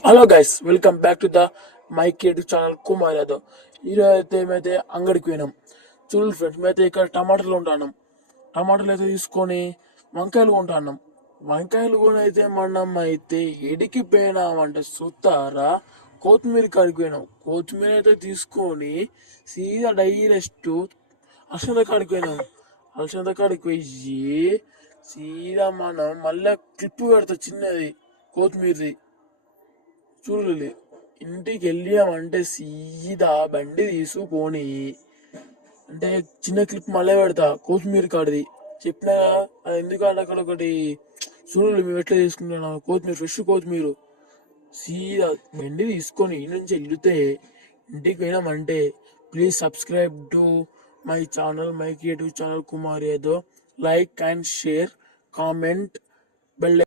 Hello guys, welcome back to the my Kate channel Kumar Yadav. ఈరోజు అయితే మేమైతే అంగడికి పోయినాం. చూడండి ఫ్రెండ్స్, మేమైతే ఇక్కడ టమాటాలు కొంటున్నాం. టమాటాలు అయితే తీసుకొని వంకాయలు కొంటున్నాం. వంకాయలు కూడా అయితే మనం అయితే ఎడికి పోయినామంటే సుతారా కొత్తిమీర కాడికి పోయినాం. కొత్తిమీర అయితే తీసుకొని సీదా డైరెక్ట్ అలసంద కాడికి పోయినాం. అలసంద కాడికి పోయి సీదా మనం మళ్ళీ క్లిప్ పెడతాం చిన్నది కొత్తిమీరది. చూడలే, ఇంటికి వెళ్ళామంటే సీదా బండి తీసుకొని అంటే చిన్న క్లిప్ మళ్ళీ పెడతా కొత్తిమీర కాడిది. చెప్పినా అది ఎందుకంటే అక్కడ ఒకటి చూడలే మేము ఎట్లా తీసుకుంటున్నాం. కొత్తిమీర, ఫ్రెష్ కొత్తిమీర సీదా బండి తీసుకొని ఈ నుంచి వెళ్తే ఇంటికి పోయినామంటే please subscribe to my channel, my creative channel Kumar Yadav. Like and share, comment, bell